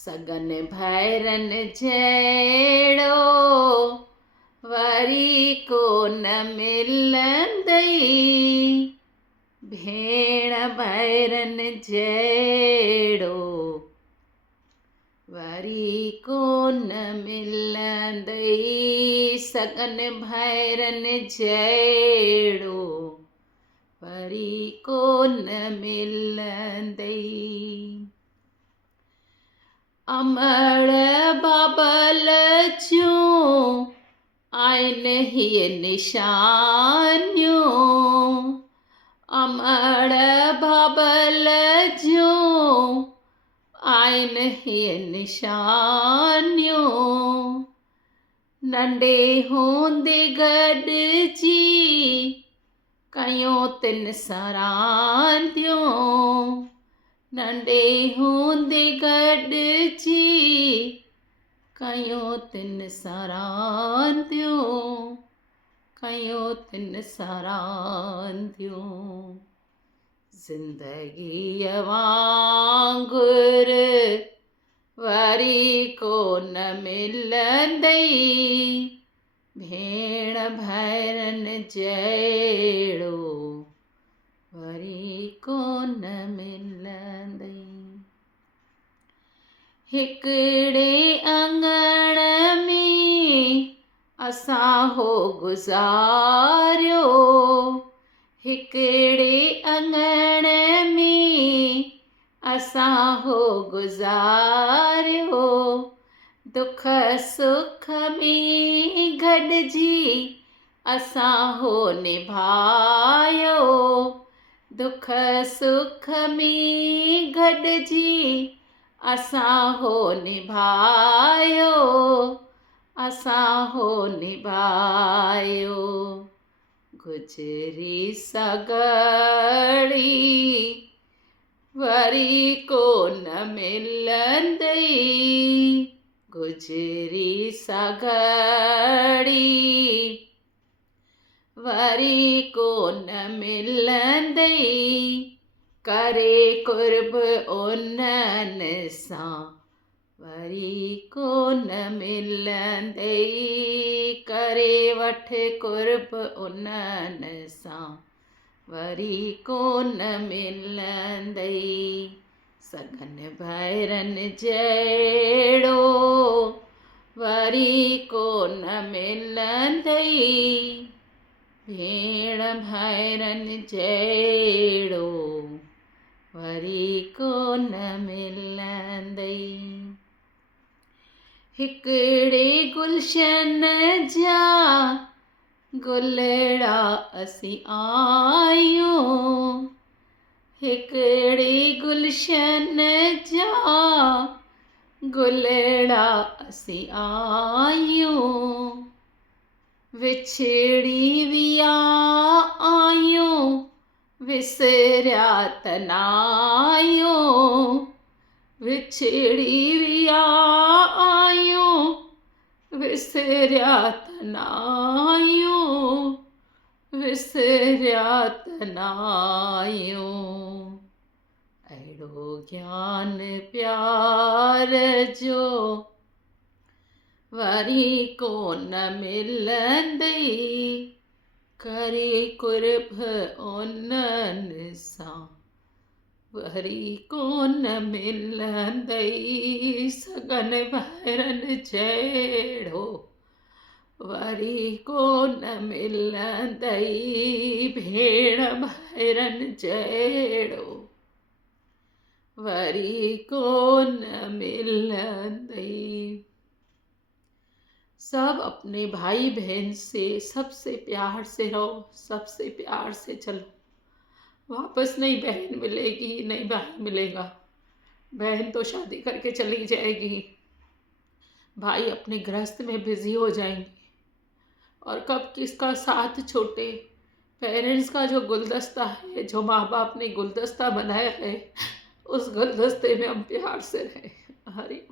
सगन भैरन जहिड़ो वरी को न मिलंदई। भेण भैरन जहिड़ो वरी को न मिलंदई। सगन भैरन जहिड़ो वरी को न मिलंदई। अमड़ बाबल जूं आहिनि हीअ निशानियूं। अमड़ बाबल जूं आहिनि हीअ निशानियूं। नंढे हूंदे गॾिजी कयूं तिन सरांदियूं। नंढे हूंदे गॾिजी कयूं तिन सरांदियूं। कयूं तिन सरांदियूं। ज़िंदगीअ वांगुर वरी को न मिलंदई। भेण भैरन जहिड़ो वरी को न मिलंदई। हिकिड़े अंगण में असां हो गुज़ारियो। हिकिड़े अंगण में असां हो गुज़ारियो। दुख सुख में गॾिजी असां हो निभायो। दुख सुख में गॾिजी असां हो निभायो। असां हो निभायो। गुज़री सगड़ी वरी को न मिलंदई। गुज़री सगड़ी वरी को न मिलंदई। करे कुर्ब उन्हनि सां वरी को न मिलंदई। करे वठ कुर्ब उन्हनि सां वरी को न मिलंदई। सगन भैरन जहिड़ो वरी को न मिलंदई। भेण भैरन जहिड़ो वरी को न मिलंदई। हिकिड़े गुलशन जा गुलड़ा असीं आहियूं। हिकिड़े गुलशन जा गुलड़ा असीं आहियूं। विछड़ी विया आहियूं विसरिया त नाहियूं। विछड़ी विया आहियूं विसरिया त नाहियूं। विसरिया त नाहियूं। अहिड़ो ज्ञान प्यार जो वरी को न मिलंदई। करे कुर्ब उन्हनि सां वरी को न मिलंदई। सगन भैरन जहिड़ो वरी को न मिलंदई। भेण भैरन जहिड़ो वरी को न मिलंदई। सब अपने भाई बहन से सबसे प्यार से रहो। सबसे प्यार से चलो। वापस नहीं बहन मिलेगी नहीं भाई मिलेगा। बहन तो शादी करके चली जाएगी। भाई अपने गृहस्थ में बिजी हो जाएंगे और कब किसका साथ छूटे। पेरेंट्स का जो गुलदस्ता है, जो माँ बाप ने गुलदस्ता बनाया है, उस गुलदस्ते में हम प्यार से रहें। हरे